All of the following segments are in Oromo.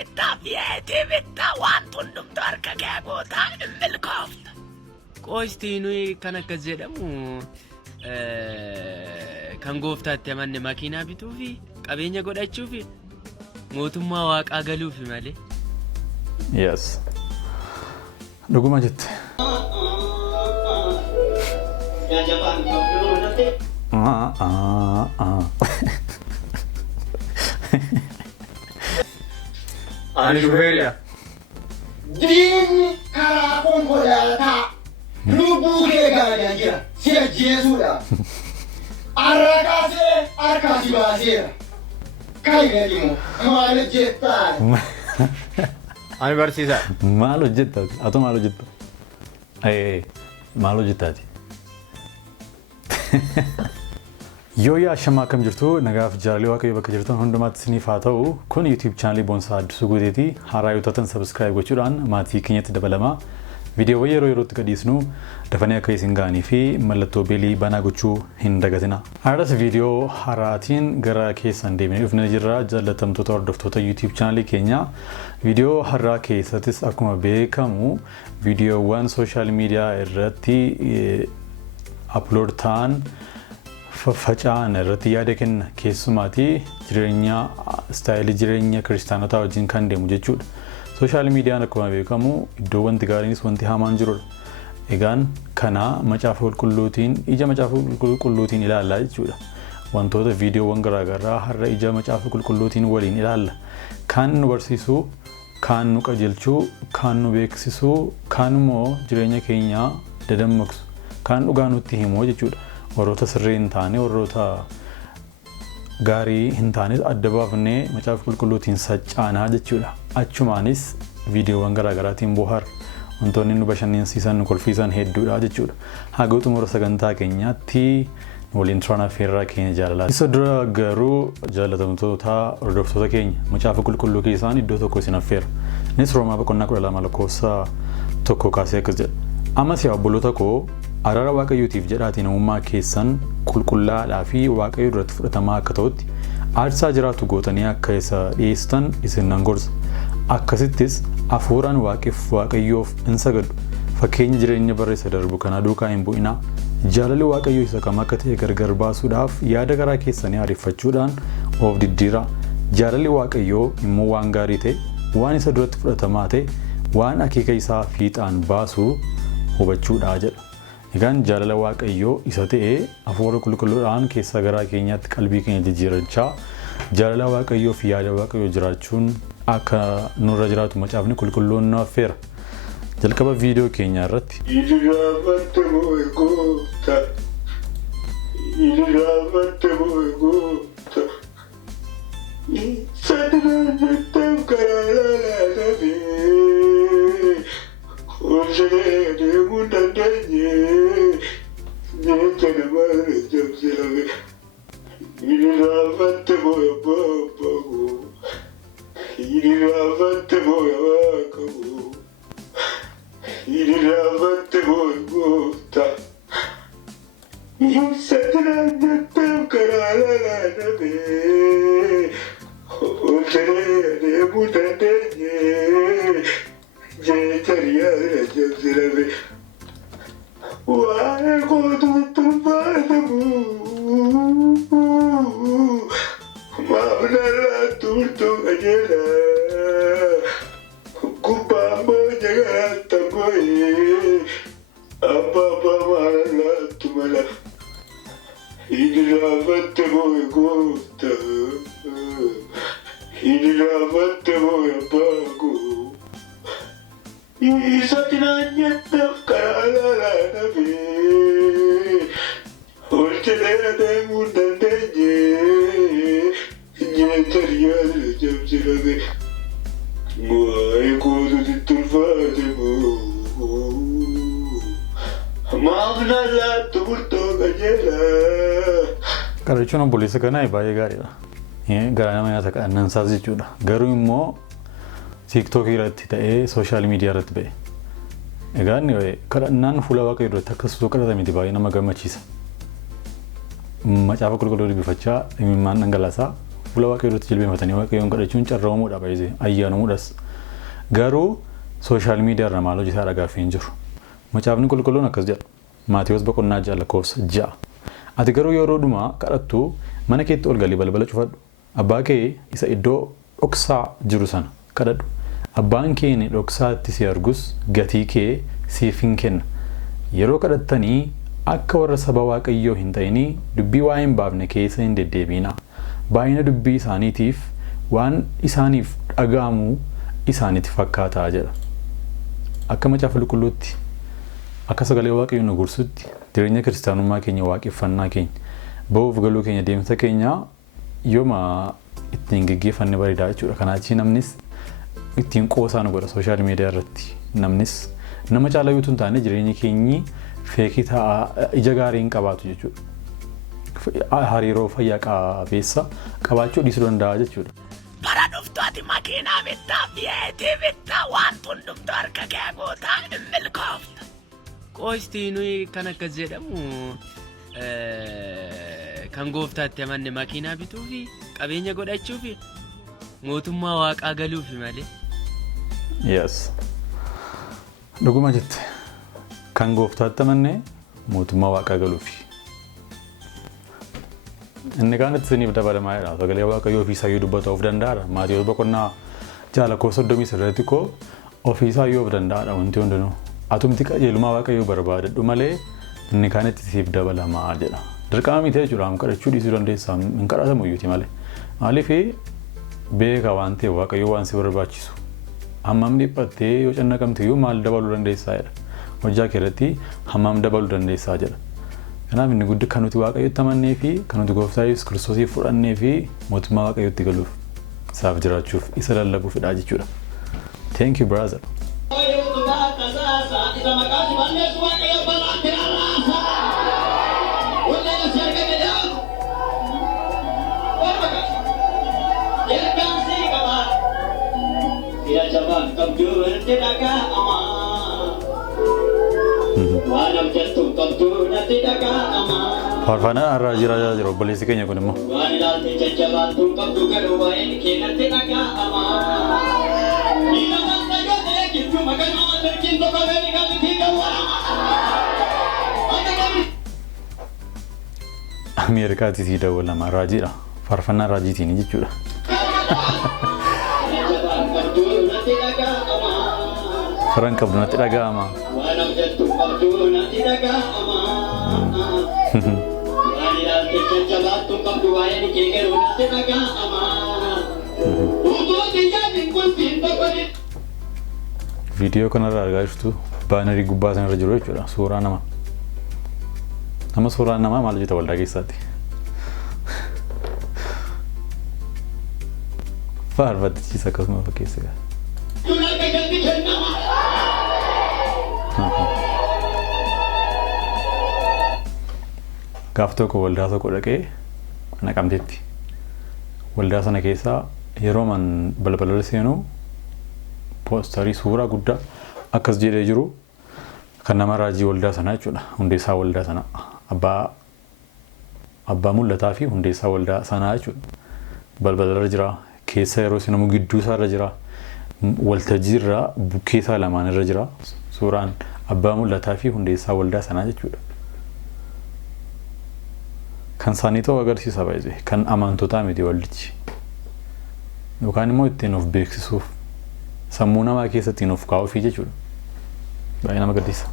bitaa fi'eetii bitaa waan hundumtu harka kee gootaa hin milkoofne. Qoostii kan akkas jedhamu kan gooftaatti amanne makiinaa bituu fi qabeenya godhachuu fi mootummaa waaqaa galuu fi malee. Yes. Dhuguma jette. Ani shufeeriya. Diinni karaa konkolaataa lubbuu kee gaariyaa jira si ajjeesuudha. Arrakaasee harkaasi baaseera. Kaayinadhimu maal hojjettaan? Ani barsiisaa. Maal hojjettaati? Atu maal hojjetta? Maal hojjettaati? Yoo yaashamaa akkam jirtu nagaaf jaalalli waaqayyo bakka jirtan hundumaatti isiniif haa ta'u. Kun YouTube channel Boonsaa Addisuu Guuteeti. Haaraa yoo taatan subscribe gochuudhaan maatii keenyatti dabalamaa. Viidiyoo yeroo yerootti gadhiisnu dafanii akka isin ga'anii fi mallattoo beelii banaa gochuu hin dagatina. Har'as viidiyoo haaraatiin gara keessan deemnee dhufnee jirra jaallatamtoota hordoftoota YouTube channel keenya. Viidiyoo har'aa keessattis akkuma beekamu viidiyoowwan social media irratti upload ta'an faffaca'an irratti yaada kenna keessumaati jireenya istaayilii jireenya kiristaanotaa wajjin kan deemu jechuudha. Social meediyaan akkuma beekamu iddoo wanti gaariinis wanti hamaan jirudha. Egaan kana macaafa qulqulluutiin ija macaafa qulqulluutiin ilaalla jechuudha. Wantoota viidiyoowwan garaagaraa har'a ija macaafa qulqulluutiin waliin ilaalla. Kan nu barsiisu, kan nu qajeelchu, kan nu beeksisu, kan immoo jireenya keenya dadammaqsu, kan dhugaa nutti himu jechuudha. Warroota sirrii hin taane, warroota gaarii hin taanes adda baafnee macaafa qulqulluutiin saccaanaa jechuudha. Achumaanis viidiyoowwan garaagaraatiin bohaarra wantoonni nu bashannansiisan nu kolfiisan hedduudha jechuudha. Haga xumura sagantaa keenyaatti waliin turaan affeerraa keenya jaalalaa. Isa dura garuu jaallatamtoota hordoftoota keenya macaafa qulqulluu keessaan iddoo tokko isin affeera. Innis Roomaa boqonnaa 12 lakkoofsa 1 kaasee akkas jedha. Ammas yaa obboloota koo araara waaqayyootiif jedhaatiin namummaa keessan qulqullaadhaa fi waaqayyo duratti fudhatamaa akka ta'utti aarsaa jiraatu gootanii akka isa dhiyeessitan isin nan gorsa. Akkasittis hafuuraan waaqayyoof hin sagadu. Fakkeenya jireenya barreessa darbu kana duukaa hin bu'inaa. Jaalalli waaqayyoo isa kam akka ta'e gargar baasuudhaaf yaada garaa keessanii ariifachuudhaan of diddiiraa. Jaalalli waaqayyoo immoo waan gaarii ta'e, waan isa duratti fudhatamaa ta'e, waan akeeka isaa fiixaan baasuu hubachuudhaa jedha. Egaan jaalala waaqayyoo isa ta'e hafuura qulqulluudhaan keessa garaa keenyaatti qalbii keenya jijjiirachaa jaalala waaqayyoo fi yaada waaqayyoo jiraachuun akka nurra jiraatu macaafni qulqulluun nu affeera. Jalqaba viidiyoo keenya irratti Qarachuun obboleessa kanaa baay'ee gaariidha. Garaa nama nyaata kadhannaan isaas jechuudha. Garuu immoo TikTok irratti ta'ee social media irratti ba'e. Egaan kadhannaan fuula waaqayyoo irratti akkasumas kadhatame miti baay'ee nama gammachiisa. Macaafa qulqulluu dubbifachaa imimmaan dhangalaasaa fuula waaqayyootti jilbeenfatanii waaqayyoon kadhachuun carroomuudha baay'ee ayyaanamuudhas. Garuu sooshaal miidiyaa irra maal hojjetaa dhagaafii hin jiru. Macaafni qulqulluun akkas jedha. Maatiyos boqonnaa 6:6. Ati garuu yeroo dhumaa kadhattu mana keetti ol galii balbala cufadhu. Abbaa kee isa iddoo dhoksaa jiru sana kadhadhu. Abbaan kee inni dhoksaatti si argus gatii kee siif hin kenna. Yeroo kadhattanii akka warra saba waaqayyoo hin ta'inii dubbii waa hin baafne keessa hin deddeebiinaa. Baay'ina dubbii isaaniitiif waan isaaniif dhaga'amu isaanitti fakkaataa jedha. Akka macaafa qulqulluutti akka sagalee waaqayyoo nu gorsutti jireenya kiristaanummaa keenya waaqeffannaa keenya ba'uuf galuu keenya deemsa keenya yooma ittiin geggeeffanne bareedaa jechuudha. Kanaachi namnis ittiin qoosaa nu godha sooshaal miidiyaa irratti. Namnis nama caalaa yoo taane jireenyi keenyi feekii ta'a ija gaarii hin qabaatu jechuudha. Hariiroo fayyaa qabeessa qabaachuu dhiisuu danda'a jechuudha. Bara dhuftu ati makiinaa bittaa biyyeetii bittaa waan hundumtu harka kee gootaa hin milkoofne. Qoostii nuyi kan akkas jedhamu kan gooftaatti amanne makiinaa bituu fi qabeenya godhachuu fi mootummaa waaqaa galuufi malee. Yes. Dhuguma jette kan gooftaatti amanne mootummaa waaqaa galuufi. Inni kaanitti isiniif dabalamaa jedha. Sagalee waaqayyoo ofii isaa dubbatu of danda'aadha. Maatiyos boqonnaa 6:30 koo ofii isaa of danda'aadha wanti hundinuu. Atumti qajeelummaa waaqayyoo barbaadadhu malee inni kaanitti siif dabalamaa jedha. Dirqama miti jechuudha. Kadhachuu dhiisuu dandeessaa hin kadhatamu iyyuuti malee. Maaliif beeka waan ta'eef waaqayyoo waan si barbaachisu. Hammam dhiphattee yoo cannaqamte iyyuu maal dabaluu dandeessaa jedha. Hojjaa keerratti hammam dabaluu dandeessaa jedha. Kanaaf inni guddi kan nuti waaqayyotti amannee fi kan nuti gooftaa Yesuus Kiristoosiif fudhannee fi mootummaa waaqayyotti galuuf isaaf jiraachuuf isa lallabuufidha jechuudha. Thank you brother. Faarfannaa Raajii jira obboleessi keenya kun immoo. Ameerikaatti si dawwalama Raajiidha. Faarfannaa Raajiitiin jechuudha. Faraan qabdu natti dhaga'ama. Viidiyoo kanarraa argaa jirtu baanerii gubbaa sanarra jiru jechuudha. Suuraa nama. Nama suuraa namaa maal hojjeta waldaa keessaatti? Faarfattichiisa akkasuma fakkeessa gaa. Gaaf tokko waldaa tokko dhaqee naqamteetti. Waldaa sana keessaa yeroo man balbala seenuu poostarii suuraa guddaa akkas jedhee jiru kan nama raajii waldaa sanaa jechuudha. Hundeessaa waldaa sanaa abbaa mul'ataa fi hundeessaa waldaa sanaa jechuudha. Balbalarra jira. Keessa yeroo sinamu gidduu isaarra jira. Waltajjii irra bukkee isaa lamaan irra jira. Suuraan abbaa mul'ataa fi hundeessaa waldaa sanaa jechuudha. Kan isaanii ta'uu agarsiisa baay'ee. Kan amantootaa miti waldichi. Yookaan immoo ittiin of beeksisuuf sammuu namaa keessatti of kaa'uuf jechuudha. Baay'ee nama gaddisa.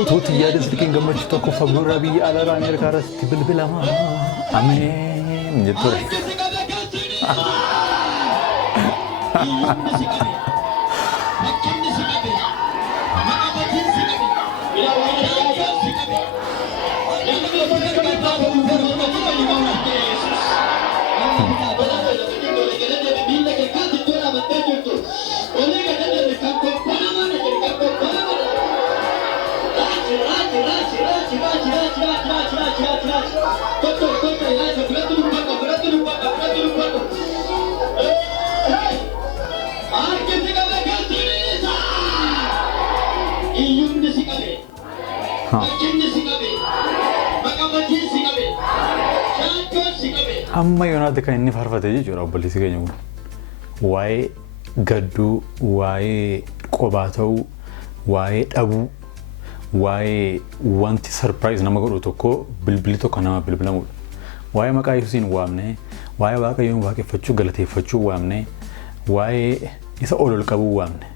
Utuutti yaada silkiin gammachuu tokko fagoorraa biyya alaaraan ergaa irratti bilbilama. Ameen jettudha. Amma yoonaatti kan inni faarfate jechuudha obboleessi keenya kun. Waa'ee gadduu, waa'ee qobaa ta'uu, waa'ee dhabuu, waa'ee wanti sarpiraayiz nama godhu tokko bilbilli tokko nama bilbilamudha. Waa'ee maqaa Yesuusiin waamne, waa'ee Waaqayyoon waaqeffachuu galateeffachuu waamne, waa'ee isa ol qabuu waamne.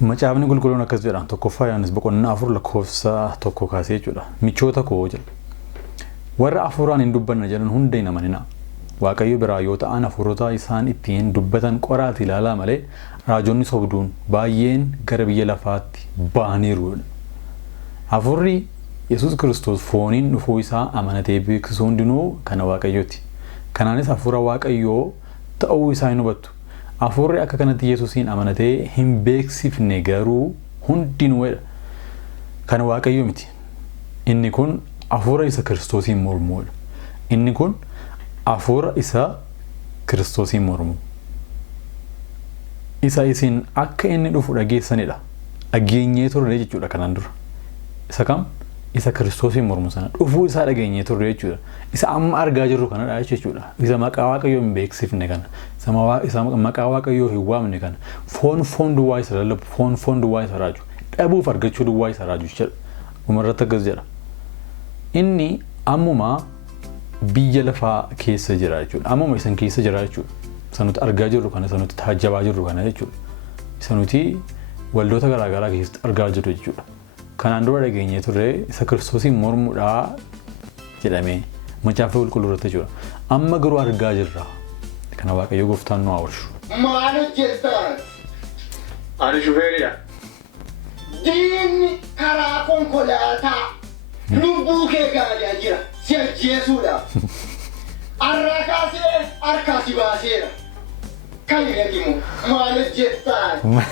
Macaafni qulqulluun akkas jedha tokkoffaa Yohaannis boqonnaa 4 lakkoofsa 1 kaasee jechuudha. Michoota koo jedha. Warra hafuuraan hin dubbanna jedhan hunda hin amanina. Waaqayyo biraa yoo ta'an hafuurota isaan ittiin dubbatan qoraati ilaalaa malee raajonni sobduun baay'een gara biyya lafaatti ba'aniiru. Hafuurri Yesuus Kiristoos fooniin dhufuu isaa amanatee beeksisu hundinuu kana Waaqayyooti. Kanaanis hafuura Waaqayyoo ta'uu isaa hin hubattu. Hafuurri akka kanatti Yesuusiin amanatee hin beeksifne garuu hundinuudha. Kana Waaqayyo miti. Inni kun hafuura isa Kiristoosiin mormuudha. Inni kun hafuura isa Kiristoosiin mormu. Isa isin akka inni dhufu dhageessanidha. Dhageenyee turre jechuudha kanaan dura. Isa kam? Isa Kiristoosiin mormu sana dhufuu isaa dhageenyee turre jechuudha. Isa amma argaa jirru kanadha jechuudha. Isa maqaa Waaqayyoo hin beeksifne kana. Isa maqaa Waaqayyoo hin waamne kana. Foon duwwaa isa lallabu, foon duwwaa isa raaju. Dhabuuf argachuu duwwaa isa raaju jechuudha. Umarratti akkas jedha. Inni ammuma biyya lafaa keessa jira jechuudha. Ammuma isan keessa jira jechuudha. Sanuti argaa jirru kana, sanuti taajjabaa jirru kana jechuudha. Sanuti waldoota garaagaraa keessatti argaa jirru jechuudha. Kanaan dura dhageenyee turre isa Kiristoosiin mormuudhaa jedhamee macaafa qulqulluu irratti jechuudha. Amma garuu argaa jirra. Kana Waaqayyo gooftaan nu haa oolchu. Maal hojjettan? Ani shufeeridha. Diinni karaa konkolaataa lubbuu kee gaariyaa jira si ajjeesuudhaaf. Arraa kaasee harkaa si baaseera. Kan jedhamu maal hojjettan?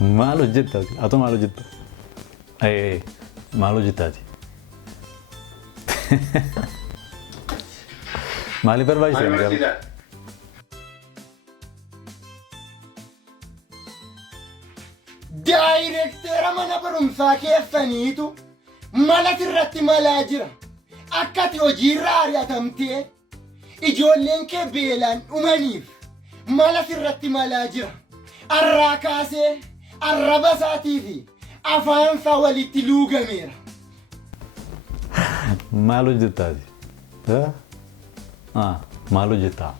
Maal hojjettaati? Atu maal hojjetta? Maal hojjettaati? Maaliif barbaachisa? Ani barsiisa. Daayirektera mana barumsaa keessaniitu mala irratti malaa jira. Akkati hojiirra ari'atamtee ijoolleen kee beelaan dhumaniif mala irratti malaa jira. Arraa kaasee arraba isaatii fi afaan isaa walitti luugameera. Maal hojjettaati? Maal hojjettaa?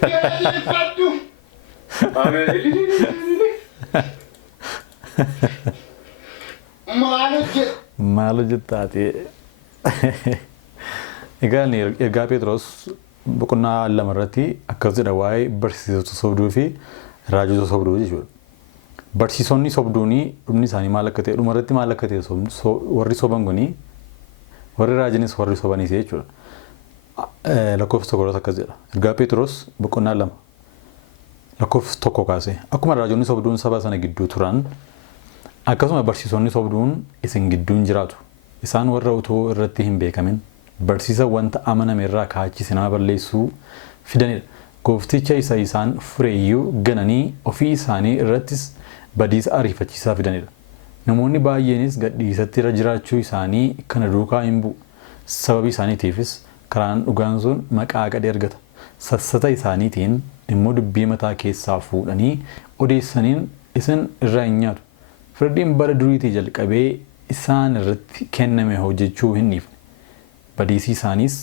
Galateeffadhu. Maal hojjettaati? Egaa ergaa Pheexroos boqonnaa 2 irratti akkas jedha waa'ee barsiisota sobduu fi raajota sobduu jechuudha. Barsiisonni sobduunii dhumni isaanii maal akka ta'e dhuma irratti maal akka ta'e warri soban kunii warri raajinis warri sobanis jechuudha. Lakkoofsa 1 akkas jedha. Ergaa Pheexroos boqonnaa 2 lakkoofsa 1 kaase. Akkuma raajonni sobduun saba sana gidduu turan akkasuma barsiisonni sobduun isin gidduun jiraatu. Isaan warra utoo irratti hin beekamin barsiisa wanta amaname irraa kaachise nama balleessuu fidanidha. Goofticha isa isaan fureeyyuu gananii ofii isaanii irrattis badiisa ariifachiisaa fidanidha. Namoonni baay'eenis gadhiisatti irra jiraachuu isaanii kana duukaa hin bu'u. Sababii isaaniitiifis karaan dhugaan sun maqaa gadi argata. Sassata isaaniitiin immoo dubbii mataa keessaa fuudhanii odeessaniin isin irraa hin nyaatu. Firdiin bara duriitii jalqabee isaan irratti kenname hojjechuu hin dhiifne. Badiisii isaanis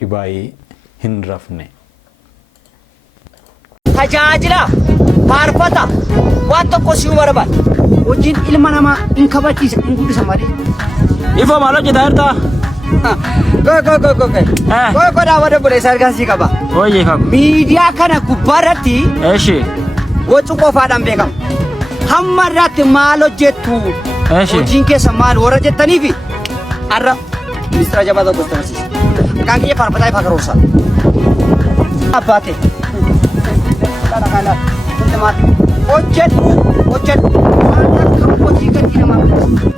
dhibaayee hin rafne. Tajaajila faarfata waan tokko si barbaada. Hojiin ilma namaa hin kabachiisa hin guddisa malee. Ifoo maal hojjetaa jirta? Go daawwata buleessa argansii qaba. Hojii qabu. Miidiyaa kana gubbaarratti Eeshi. gochuu qofaadhaan beekama. Hamma irratti maal hojjettu? Hojiin keessa maal warra jettaniifi har'a ministeera jabaa tokko barsiisa. Maqaan kiyya faarfataa ifaa karoorsaa. Abbaate. Hojjedhu waan akka hojii gadi namaa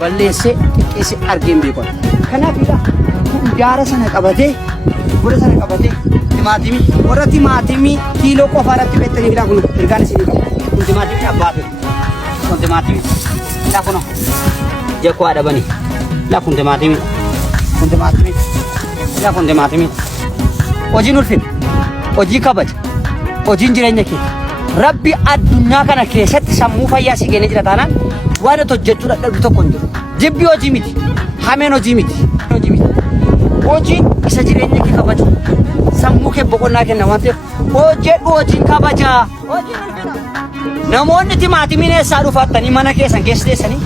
balleessee xiqqeessee argeen beekon. Kanaafidha jaara sana qabatee gura sana qabatee timaatimii warra timaatimii kiiloo qofa irratti beektanii fidaa kun ergaan isinii qaba. Kun timaatimii abbaate. Kun timaatimii laa kuno jekkoo adabanii laa kun timaatimii kun timaatimii laa kun timaatimii hojiin ulfina hojii kabaja hojiin jireenya kee Rabbi addunyaa kana keessatti sammuu fayyaa si kennee jira taanaan waan hojjechuu dadhabdu tokko hin jiru. Jibbi hojii miti. Hameen hojii miti. Hojiin isa jireenya kee kabaju. Sammuu kee boqonnaa kenna waan ta'eef hojjedhu hojiin kabajaa. Namoonni timaatimiin eessaa dhufattanii mana keessan keessa teessanii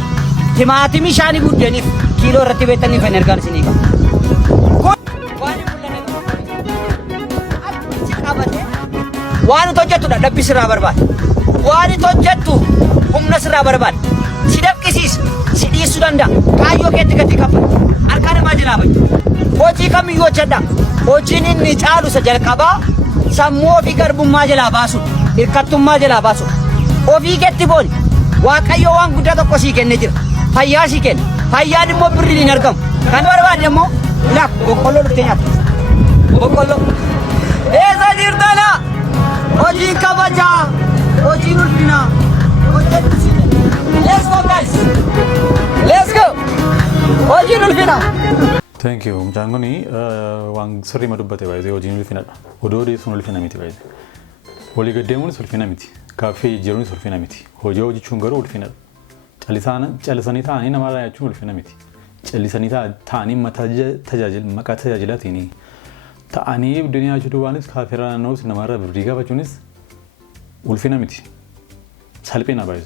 timaatimii shaanii buddeeniif kiiloo irratti beektanii kan ergaan isinii qaba. Waan hojjettu dadhabbii sirraa barbaada. Waan hojjettu humna sirraa barbaada. Si dabqisiisa, si dhiisuu danda'a. Kaayyoo keetti gadi kaffala. Harka namaa jalaa bayya. Hojii kamiyyuu hojjedha. Hojiin inni caalu isa jalqabaa sammuu ofii garbummaa jalaa baasuudha. Hirkattummaa jalaa baasuudha. Ofii keetti booni. Waaqayyo waan guddaa tokko sii kennee jira. Fayyaa sii kenna. Fayyaan immoo birriin hin argamu. Kan barbaadde immoo laaf boqqolloo dhuftee nyaata. Boqqolloo. Eessa jirtana? Hojii kabajaa, hojii ulfinaa, hojjetu siidha. Let's go guys. Let's go. Hojii ulfinaa. Thank you. Mucaan kuni waan sirrii madubbate baay'ee hojiin ulfinadha. Oduu odeessuun ulfina miti baay'ee. Walii gaddeemuunis ulfina miti. Kaaffee jijjiiruunis ulfina miti. Hojii hojjechuun garuu ulfinadha. Callisanii taa'anii namarraa nyaachuun ulfina miti. Callisanii taa'anii maqaa tajaajilaatiin ta'anii buddeena nyaachuu duwwaanis kaaffeerraa naanna'uus namarraa birrii gaafachuunis ulfina miti. Salphina baay'ee.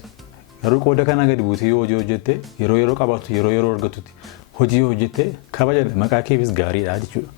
Yeroo qooda kana gadi buutee hojii hojjettee yeroo qabaattu yeroo argattutti hojii hojjettee kabaja maqaa keefis gaariidha jechuudha.